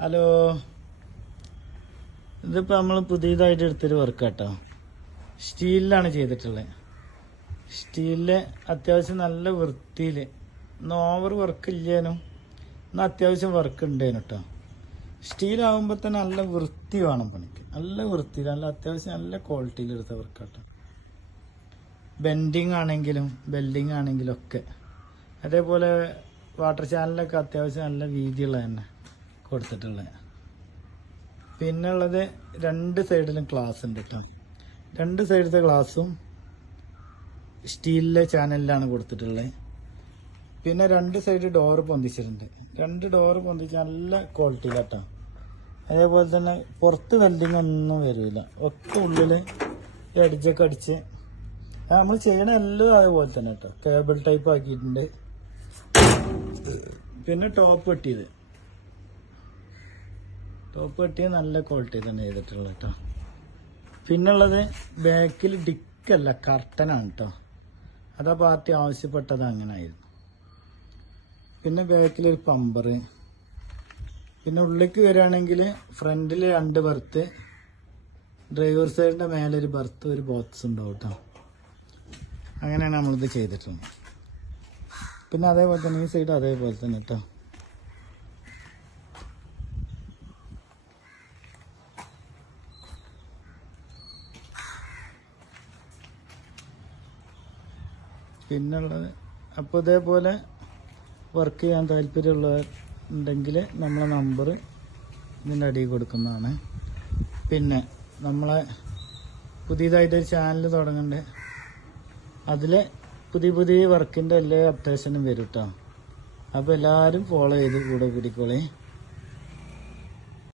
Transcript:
Hello, ഇതിപ്പോൾ നമ്മൾ പുതിയതായിട്ട് എടുത്തൊരു വർക്ക് കേട്ടോ. സ്റ്റീലിലാണ് ചെയ്തിട്ടുള്ളത്. സ്റ്റീലില് അത്യാവശ്യം നല്ല വൃത്തിയിൽ, ഇന്ന് ഓവർ വർക്ക് ഇല്ലേനും ഇന്ന് അത്യാവശ്യം വർക്ക് ഉണ്ടേനു കേട്ടോ. സ്റ്റീലാകുമ്പോൾ തന്നെ നല്ല വൃത്തി വേണം പണിക്ക്, നല്ല വൃത്തിയിൽ, നല്ല അത്യാവശ്യം നല്ല ക്വാളിറ്റിയിൽ എടുത്ത വർക്ക് കേട്ടോ. ബെൻഡിങ് ആണെങ്കിലും വെൽഡിങ് ആണെങ്കിലും ഒക്കെ, അതേപോലെ വാട്ടർ ചാനലൊക്കെ അത്യാവശ്യം നല്ല വീതിയുള്ള തന്നെ കൊടുത്തിട്ടുള്ളത്. പിന്നെ ഉള്ളത് രണ്ട് സൈഡിലും ഗ്ലാസ് ഉണ്ട് കേട്ടോ. രണ്ട് സൈഡത്തെ ഗ്ലാസും സ്റ്റീലിലെ ചാനലിലാണ് കൊടുത്തിട്ടുള്ളത്. പിന്നെ രണ്ട് സൈഡ് ഡോറ് പൊന്തിച്ചിട്ടുണ്ട്. രണ്ട് ഡോറ് പൊന്തിച്ച് നല്ല ക്വാളിറ്റിയിലാട്ടോ. അതേപോലെ തന്നെ പുറത്ത് വെൽഡിങ് ഒന്നും വരില്ല, ഒക്കെ ഉള്ളിൽ എഡ്ജൊക്കെ അടിച്ച് നമ്മൾ ചെയ്യണ എല്ലാം അതേപോലെ തന്നെ കേട്ടോ. കേബിൾ ടൈപ്പ് ആക്കിയിട്ടുണ്ട്. പിന്നെ ടോപ്പ് വെട്ടിയത് നല്ല ക്വാളിറ്റി തന്നെ ചെയ്തിട്ടുള്ളത് കേട്ടോ. പിന്നുള്ളത് ബാക്കിൽ ഡിക്കല്ല, കർട്ടനാണ് കേട്ടോ. അതാ പാർട്ടി ആവശ്യപ്പെട്ടത്, അങ്ങനെ ആയിരുന്നു. പിന്നെ ബാക്കിലൊരു പമ്പർ. പിന്നെ ഉള്ളിലേക്ക് വരികയാണെങ്കിൽ ഫ്രണ്ടിൽ 2 ബർത്ത്, ഡ്രൈവർ സൈഡിൻ്റെ മേലൊരു ബർത്ത്, ഒരു ബോക്സ് ഉണ്ടാവും കേട്ടോ. അങ്ങനെയാണ് നമ്മളിത് ചെയ്തിട്ടുള്ളത്. പിന്നെ അതേപോലെ തന്നെ ഈ സൈഡ് അതേപോലെ തന്നെ കേട്ടോ. പിന്നുള്ളത് അപ്പോൾ ഇതേപോലെ വർക്ക് ചെയ്യാൻ താല്പര്യമുള്ളവരുണ്ടെങ്കിൽ നമ്മളെ നമ്പർ ഇതിൻ്റെ അടിയിൽ കൊടുക്കുന്നതാണ്. പിന്നെ നമ്മളെ പുതിയതായിട്ടൊരു ചാനൽ തുടങ്ങുന്നുണ്ട്. അതിൽ പുതിയ വർക്കിൻ്റെ എല്ലാ അപ്ഡേഷനും വരും കേട്ടോ. അപ്പോൾ എല്ലാവരും ഫോളോ ചെയ്ത് കൂടെ കൂടിക്കോളേ.